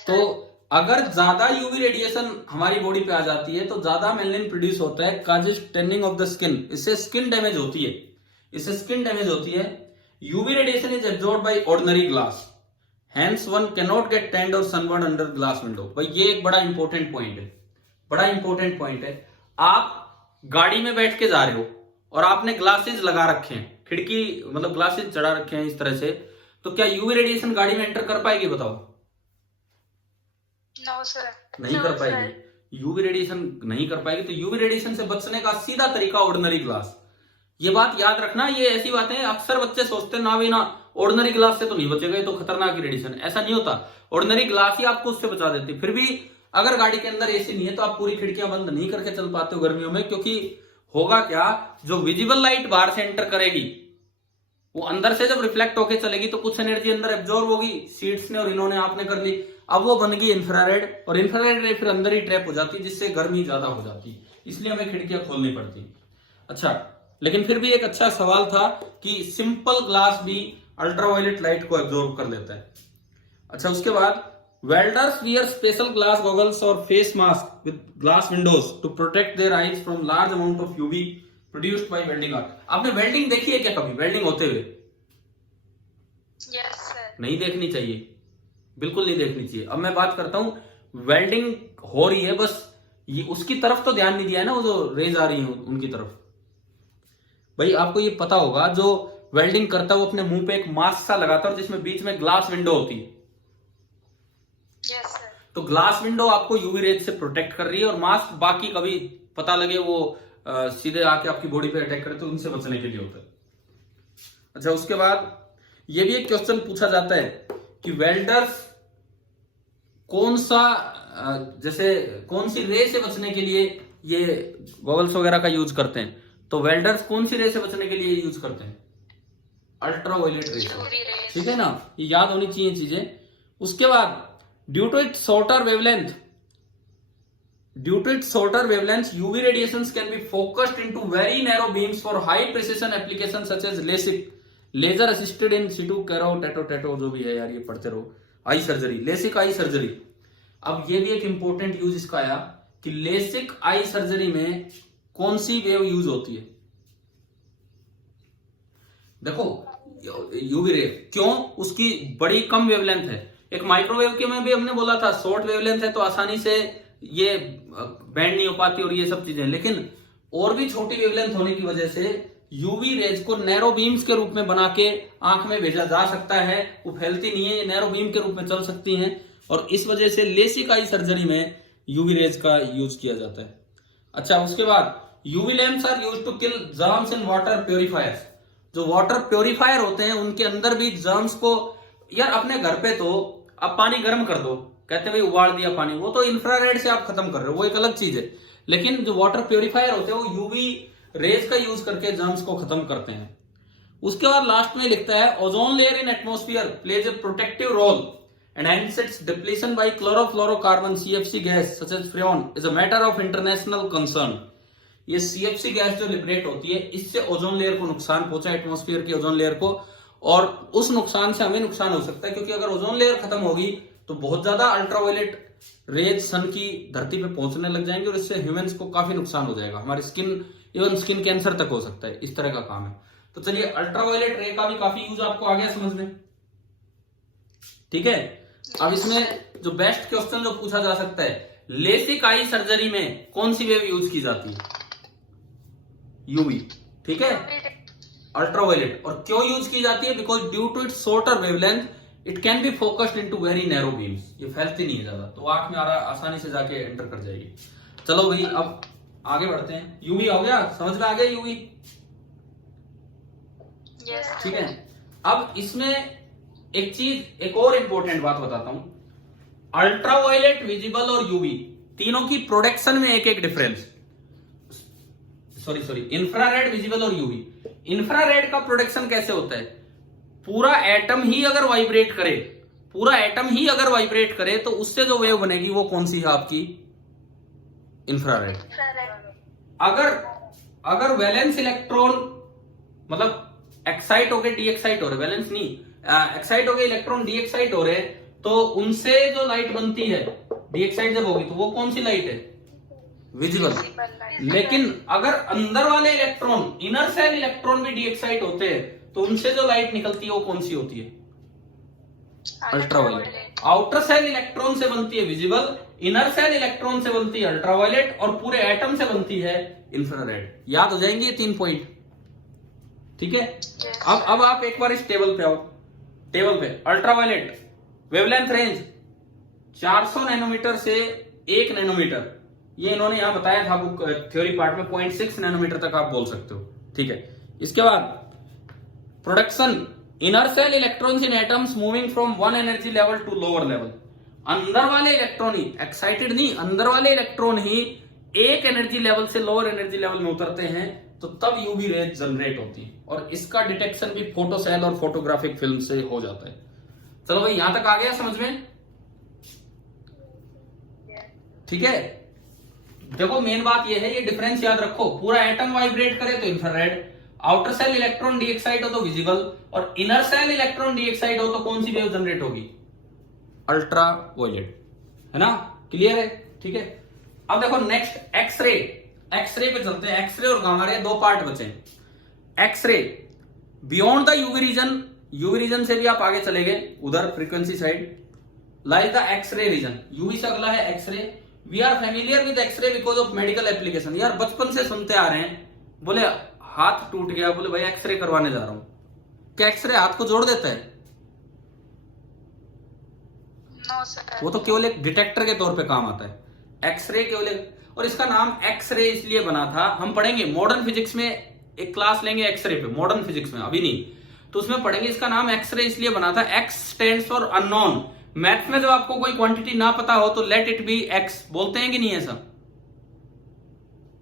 तो अगर ज्यादा यूवी रेडिएशन हमारी बॉडी पे आ जाती है तो ज्यादा मेलेनिन प्रोड्यूस होता है, causes tanning of the skin, इससे स्किन डैमेज होती है, इससे स्किन डैमेज होती है। UV radiation is absorbed by ordinary glass, hence one can not get tanned और सनबर्न अंडर ग्लास विंडो। भाई ये एक बड़ा इंपॉर्टेंट पॉइंट है, बड़ा इंपॉर्टेंट पॉइंट है। आप गाड़ी में बैठ के जा रहे हो और आपने ग्लासेस लगा रखे हैं, खिड़की मतलब ग्लासेस चढ़ा रखे हैं इस तरह से, तो क्या यूवी रेडिएशन गाड़ी में एंटर कर पाएगी? बताओ। नो सर, नहीं कर पाएगी, यूवी रेडिएशन नहीं कर पाएगी। तो यूवी रेडिएशन से बचने का सीधा तरीका ऑर्डिनरी ग्लास। ये बात याद रखना, ये ऐसी बातें अक्सर बच्चे सोचते हैं ना भी ना ऑर्डिनरी ग्लास से तो नहीं बचेगा, ये तो खतरनाक रेडिएशन, ऐसा नहीं होता। ऑर्डिनरी ग्लास ही आपको उससे बचा देती है। फिर भी अगर गाड़ी के अंदर एसी नहीं है तो आप पूरी खिड़कियां बंद नहीं करके चल पाते हो गर्मियों में, क्योंकि होगा क्या, जो विजिबल लाइट बाहर से एंटर करेगी वो अंदर से जब रिफ्लेक्ट होके चलेगी तो कुछ एनर्जी अंदर एब्जॉर्ब होगी, सीट्स ने और इन्होंने आपने कर ली, अब वो बन गई इंफ्रारेड, और इंफ्रारेड रे फिर अंदर ही ट्रैप हो जाती है जिससे गर्मी ज्यादा हो जाती है, इसलिए हमें खिड़कियां खोलनी पड़ती। अच्छा, लेकिन फिर भी एक अच्छा सवाल था कि सिंपल ग्लास भी अल्ट्रावायलेट लाइट को एब्जॉर्ब कर लेता है। अच्छा, उसके बाद welders wear special glass goggles और face mask with glass windows to protect their eyes from large amount of UV produced by welding arc. आपने वेल्डिंग देखी है क्या कभी, वेल्डिंग होते हुए? Yes sir. नहीं देखनी चाहिए, बिल्कुल नहीं देखनी चाहिए। अब मैं बात करता हूं, वेल्डिंग हो रही है, बस ये उसकी तरफ तो ध्यान नहीं दिया है ना, वो जो रेज आ रही है उनकी तरफ। भाई आपको ये पता होगा, जो वेल्डिंग करता है वो अपने मुंह पे एक मास्क सा लगाता है जिसमें बीच में ग्लास विंडो होती है। Yes sir. तो ग्लास विंडो आपको यूवी रेज से प्रोटेक्ट कर रही है, और मास्क बाकी कभी पता लगे वो सीधे आके आपकी बॉडी पे अटैक करे तो उनसे बचने के लिए होता है। अच्छा, उसके बाद ये भी एक क्वेश्चन पूछा जाता है कि वेल्डर्स कौन सा जैसे कौन सी रे से बचने के लिए ये गॉगल्स वगैरह का यूज करते हैं, तो वेल्डर्स कौन सी रे से बचने के लिए यूज करते हैं? अल्ट्रावायलेट रे से, ठीक है ना, ये याद होनी चाहिए चीजें। उसके बाद due to its shorter wavelength, UV radiations can be focused into very narrow beams for high precision applications such as LASIK, laser assisted in situ कैरो जो भी है यार, ये पढ़ते रहो, eye surgery, LASIK eye surgery. अब ये भी एक इंपॉर्टेंट यूज इसका आया कि लेसिक आई सर्जरी में कौन सी वेव यूज होती है? देखो, यूवी रे, क्यों? उसकी बड़ी कम वेवलेंथ है। एक माइक्रोवेव के में भी हमने बोला था शॉर्ट वेवलेंथ है तो आसानी से ये बैंड नहीं हो पाती और ये सब चीजें, लेकिन और भी छोटी वेवलेंथ होने की वजह से यूवी रेज को नैरो बीम्स के रूप में बना के आंख में भेजा जा सकता है, वो फैलती नहीं है, ये नैरो बीम के रूप में चल सकती हैं, और इस वजह से लेसिक आई सर्जरी में यूवी रेज का यूज किया जाता है। अच्छा, उसके बाद UV lamps are used to kill germs in water purifiers. जो वाटर प्योरीफायर होते हैं उनके अंदर भी जर्म्स को, यार अपने घर पे तो आप पानी गर्म कर दो, कहते भाई उबाल दिया पानी, वो तो इंफ्रारेड से आप खत्म कर रहे हो, वो एक अलग चीज है। लेकिन जो वाटर प्योरीफायर होते हैं वो यूवी रेज का यूज करके जर्म्स को खत्म करते हैं। उसके बाद लास्ट में लिखता है ozone layer in atmosphere plays a protective role and hence its depletion by chlorofluorocarbon CFC gas such as freon is a matter of international concern. ये CFC गैस जो लिबरेट होती है, इससे ओजोन लेयर को नुकसान पहुंचा, एटमॉस्फेयर की ozone layer को, और उस नुकसान से हमें नुकसान हो सकता है, क्योंकि अगर ओजोन लेयर खत्म होगी तो बहुत ज्यादा अल्ट्रावायलेट रेज सन की धरती पे पहुंचने लग जाएंगे, और इससे ह्यूमंस को काफी नुकसान हो जाएगा, हमारी स्किन, इवन स्किन कैंसर तक हो सकता है, इस तरह का काम है। तो चलिए, अल्ट्रावायलेट रे का भी काफी यूज आपको आ गया समझ में, ठीक है। अब इसमें जो बेस्ट क्वेश्चन जो पूछा जा सकता है, लेसिक आई सर्जरी में कौन सी वेव यूज की जाती है? यूवी, ठीक है, अल्ट्रावायलेट। और क्यों यूज की जाती है? Because due to its shorter wavelength it can be focused into very narrow beams, ये फैलती नहीं है ज्यादा, तो आंख में आसानी से जाके एंटर कर जाएगी। चलो भाई, अब आगे बढ़ते हैं। यूवी हो गया, समझ में आ गया यूवी, ठीक है। अब इसमें एक चीज, एक और इंपॉर्टेंट बात बताता हूं, अल्ट्रावायलेट, विजिबल और यूवी तीनों की प्रोडक्शन में एक एक डिफरेंस, सॉरी, इंफ्रारेड, विजिबल और यूवी। इंफ्रारेड का प्रोडक्शन कैसे होता है? पूरा एटम ही अगर वाइब्रेट करे, तो उससे जो वेव बनेगी वो कौन सी है आपकी? इंफ्रारेड। अगर वैलेंस इलेक्ट्रॉन मतलब एक्साइट हो गए, डीएक्साइट हो रहे, वैलेंस नहीं, एक्साइट हो गए इलेक्ट्रॉन, डीएक्साइट हो रहे, तो उनसे जो लाइट बनती है, डीएक्साइट जब होगी तो वो कौन सी लाइट है? विजिबल। लेकिन अगर अंदर वाले इलेक्ट्रॉन, इनर सेल इलेक्ट्रॉन भी डीएक्साइट होते हैं, तो उनसे जो लाइट निकलती है वो कौन सी होती है? अल्ट्रावायलेट। आउटर सेल इलेक्ट्रॉन से बनती है विजिबल, इनर सेल इलेक्ट्रॉन से बनती है अल्ट्रावायलेट, और पूरे एटम से बनती है इंफ्रारेड। याद हो जाएंगे ये 3 पॉइंट, ठीक है। अब आप एक बार इस टेबल पे आओ, टेबल पे अल्ट्रावायलेट वेवलेंथ रेंज 400 नैनोमीटर से 1 नैनोमीटर, ये इन्होंने यहां बताया था बुक थ्योरी पार्ट में, 0.6 नैनोमीटर तक आप बोल सकते हो, ठीक है। इसके बाद production, inner shell electrons in atoms moving from one energy level to lower level. अंदर वाले इलेक्ट्रॉन ही, एक्साइटेड नहीं, अंदर वाले इलेक्ट्रॉन ही एक एनर्जी लेवल से लोअर एनर्जी लेवल में उतरते हैं, तो तब यूवी रेज जनरेट होती है, और इसका डिटेक्शन भी फोटो सेल और फोटोग्राफिक फिल्म से हो जाता है। चलो भाई, यहां तक आ गया समझ में, ठीक है। देखो, मेन बात ये है, ये डिफरेंस याद रखो, पूरा एटम वाइब्रेट करे तो इंफ्रारेड, आउटर सेल इलेक्ट्रॉन डीएक्साइट हो तो विजिबल, और इनर सेल इलेक्ट्रॉन डीएक्साइट हो तो कौन सी वेव जनरेट होगी? अल्ट्रावायलेट, है ना, क्लियर है, ठीक है। अब देखो नेक्स्ट, एक्सरे। एक्सरे पे चलते हैं, एक्सरे और गामा रे, 2 पार्ट बचे। X-ray beyond the UV region, UV region से भी आप आगे चले गए, उधर frequency side, like the X-ray region. UV से अगला है X-ray. We are familiar with X-ray because of medical application. यार बचपन से सुनते आ रहे हैं, बोले हाथ टूट गया, बोले भाई एक्सरे करवाने जा रहा हूं, क्या एक्सरे हाथ को जोड़ देता है? नो सर, वो तो केवल एक डिटेक्टर के तौर पे काम आता है, एक्सरे केवल और इसका नाम एक्सरे इसलिए बना था, हम पढ़ेंगे मॉडर्न फिजिक्स में, एक क्लास लेंगे एक्सरे पे, मॉडर्न फिजिक्स में, अभी नहीं, तो उसमें पढ़ेंगे। इसका नाम एक्सरे इसलिए बना था, x stands for unknown. Math में जब आपको कोई क्वांटिटी ना पता हो तो लेट इट बी एक्स बोलते हैं कि नहीं ऐसा?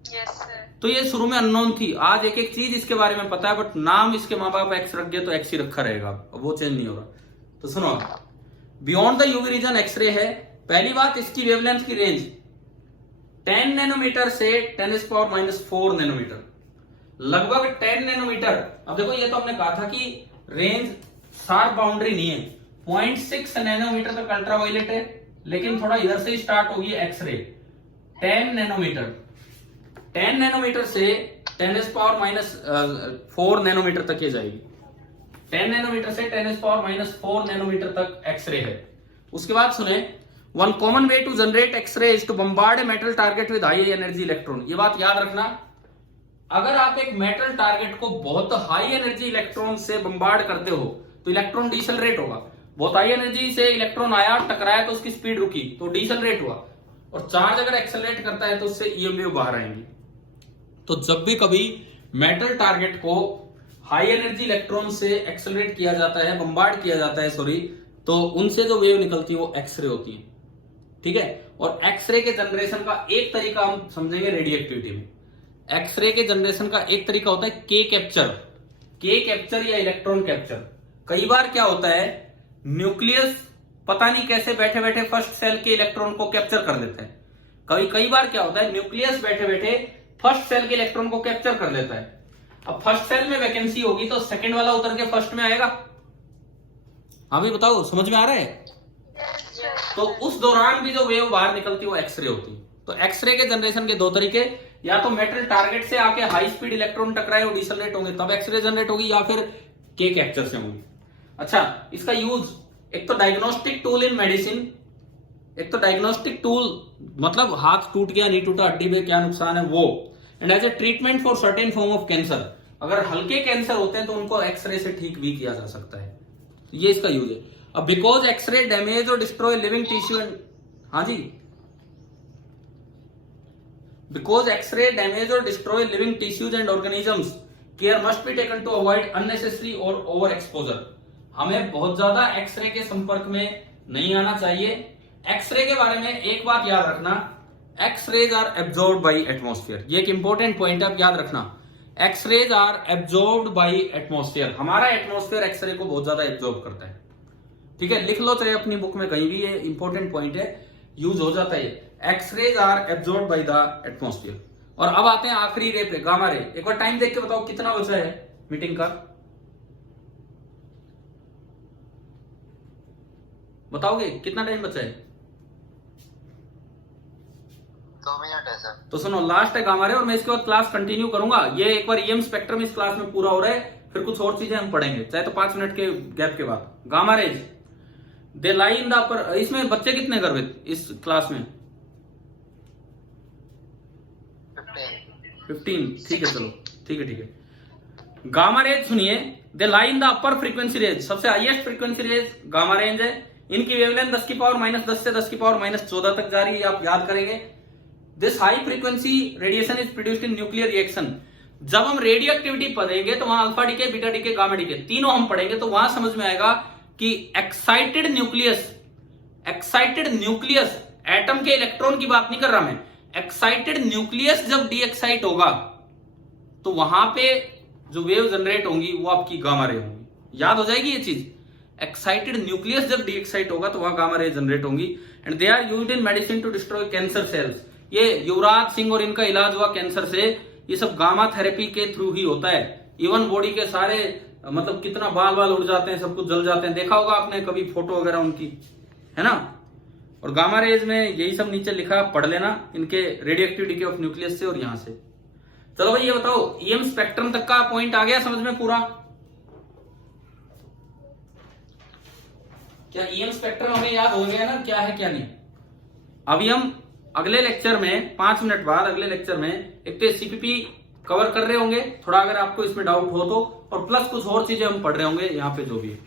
Yes sir. तो ये शुरू में अननोन थी, आज एक एक चीज इसके बारे में पता है, बट नाम इसके माँ बाप एक्स रख गए तो एक्स ही रखा रहेगा, वो चेंज नहीं होगा। तो सुनो, beyond the UV region X-ray है। पहली बात, इसकी वेवलेंथ की रेंज 10 नैनोमीटर से 10⁻⁴ नैनोमीटर, लगभग 10 नैनोमीटर। अब देखो, ये तो हमने कहा था कि रेंज शार्प बाउंड्री नहीं है, 0.6 नैनोमीटर तक अल्ट्रावायलेट है, लेकिन थोड़ा इधर से स्टार्ट होगी एक्सरे, 10 नैनोमीटर, 10 नैनोमीटर से 10⁻⁴ नैनोमीटर तक ये जाएगी, 10 नैनोमीटर से 10⁻⁴ नैनोमीटर तक एक्सरे है। उसके बाद सुने, one common way to generate X-ray is to bombard a metal target with high energy electron. ये बात याद रखना, अगर आप एक मेटल टारगेट को बहुत हाई एनर्जी इलेक्ट्रॉन से बम्बार्ड करते हो तो इलेक्ट्रॉन डिसेलरेट होगा। बहुत हाई एनर्जी से इलेक्ट्रॉन आया, टकराया, तो उसकी स्पीड रुकी तो डिसेलरेट हुआ, और चार्ज अगर एक्सेलरेट करता है तो उससे ईएम वेव बाहर आएंगी। तो जब भी कभी मेटल टारगेट को हाई एनर्जी इलेक्ट्रॉन से एक्सेलरेट किया जाता है, बम्बार्ड किया जाता है, सॉरी, तो उनसे जो वेव निकलती है वो एक्सरे होती है, ठीक है। और एक्सरे के जनरेशन का एक तरीका हम समझेंगे रेडियो एक्टिविटी में। एक्सरे के जनरेशन का एक तरीका होता है के कैप्चर, के कैप्चर या इलेक्ट्रॉन कैप्चर। कई बार क्या होता है, न्यूक्लियस पता नहीं कैसे बैठे बैठे फर्स्ट सेल के इलेक्ट्रॉन को कैप्चर कर देता है। कई बार क्या होता है, न्यूक्लियस बैठे बैठे फर्स्ट सेल के इलेक्ट्रॉन को कैप्चर कर लेता है। अब फर्स्ट सेल में वैकेंसी होगी तो सेकंड वाला उतर के फर्स्ट में आएगा। अभी बताओ समझ में आ रहा है? तो उस दौरान भी जो वेव बाहर निकलती है वो एक्सरे होती है। तो एक्सरे के जनरेशन के दो तरीके, या तो मेटल टारगेट से आके हाई स्पीड इलेक्ट्रॉन टकराए और डिसलरेट होंगे तब एक्सरे जनरेट होगी, या फिर के कैप्चर से होंगी। अच्छा, इसका यूज एक तो डायग्नोस्टिक टूल इन मेडिसिन, एक तो डायग्नोस्टिक टूल मतलब हाथ टूट गया नहीं टूटा, हड्डी में क्या नुकसान है वो, and as a treatment for certain form of cancer. अगर हल्के कैंसर होते हैं तो उनको एक्सरे से ठीक भी किया जा सकता है। ये इसका यूज है। अब बिकॉज एक्सरे डैमेज और डिस्ट्रॉय लिविंग टिश्यू एंड, हाँ जी, बिकॉज एक्सरे डैमेज और destroy living tissues and organisms, care must be taken to avoid unnecessary और ओवर एक्सपोजर। हमें बहुत ज्यादा एक्सरे के संपर्क में नहीं आना चाहिए। एक्सरे के बारे में एक बात याद रखना, X-rays are absorbed by atmosphere. ये एक इंपॉर्टेंट पॉइंट है, आप याद रखना, X-rays are absorbed by atmosphere. हमारा एटमॉस्फेयर एक्सरे को बहुत ज्यादा एब्जॉर्ब करता है। ठीक है, लिख लो चाहे अपनी बुक में कहीं भी, ये इंपॉर्टेंट पॉइंट है, यूज हो जाता है। X-rays are absorbed by the atmosphere. और अब आते हैं आखिरी रे पे, गामा रे। एक बार टाइम देख के बताओ कितना बचा है मीटिंग का, बताओगे कितना टाइम बचा है? 2 मिनट है सर। तो सुनो, लास्ट है गामा रे और मैं इसके बाद क्लास कंटिन्यू करूंगा। ये एक बार ईएम स्पेक्ट्रम इस क्लास में पूरा हो रहा है, फिर कुछ और चीजें हम पढ़ेंगे, चाहे तो 5 मिनट के गैप के बाद। Gamma rays they lie in the अपर, इसमें बच्चे कितने गर्भित इस क्लास में? 15। ठीक है, चलो ठीक है ठीक है। गामा रेज सुनिए, they lie in the upper frequency range, सबसे highest frequency range gamma range है। इनकी वेवलेंथ 10 की पावर -10 से 10 की पावर -14 तक जा रही है, आप याद करेंगे। This high frequency radiation is produced in nuclear reaction. जब हम रेडियो एक्टिविटी पढ़ेंगे तो वहां alpha decay, beta decay, gamma decay तीनों हम पढ़ेंगे, तो वहां समझ में आएगा कि एक्साइटेड न्यूक्लियस, एटम के इलेक्ट्रॉन की बात नहीं कर रहा मैं, एक्साइटेड न्यूक्लियस जब डी एक्साइट होगा तो वहां पे जो वेव जनरेट होंगी वो आपकी गामा रे होंगी। याद हो जाएगी ये चीज, एक्साइटेड न्यूक्लियस जब डी एक्साइट होगा तो वहां गामा रे जनरेट होंगी। And they are used in medicine to destroy cancer cells. ये युवराज सिंह और इनका इलाज हुआ कैंसर से, ये सब गामा थेरेपी के थ्रू ही होता है। इवन बॉडी के सारे मतलब कितना बाल उड़ जाते हैं, सब कुछ जल जाते हैं, देखा होगा आपने कभी फोटो वगैरह उनकी, है ना। और गामा रेज में यही सब नीचे लिखा, पढ़ लेना, इनके रेडियो एक्टिविटी ऑफ न्यूक्लियस से और यहां से। चलो भाई ये बताओ, ईएम स्पेक्ट्रम तक का पॉइंट आ गया समझ में पूरा? क्या ईएम स्पेक्ट्रम हमें याद हो गया ना, क्या है क्या नहीं? अभी हम अगले लेक्चर में 5 मिनट बाद अगले लेक्चर में एक तो सीपीपी कवर कर रहे होंगे थोड़ा, अगर आपको इसमें डाउट हो तो, और प्लस कुछ और चीजें हम पढ़ रहे होंगे यहाँ पे जो भी है।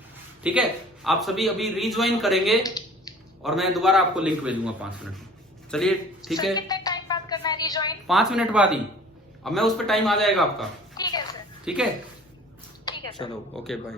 ठीक है, आप सभी अभी रीज्वाइन करेंगे और मैं दोबारा आपको लिंक भेजूंगा 5 मिनट में। चलिए ठीक है, कितने टाइम बाद करना है रिजॉइन? 5 मिनट बाद ही। अब मैं उस पर टाइम आ जाएगा आपका। ठीक है सर। ठीक है, ठीक है सर। चलो ओके बाय।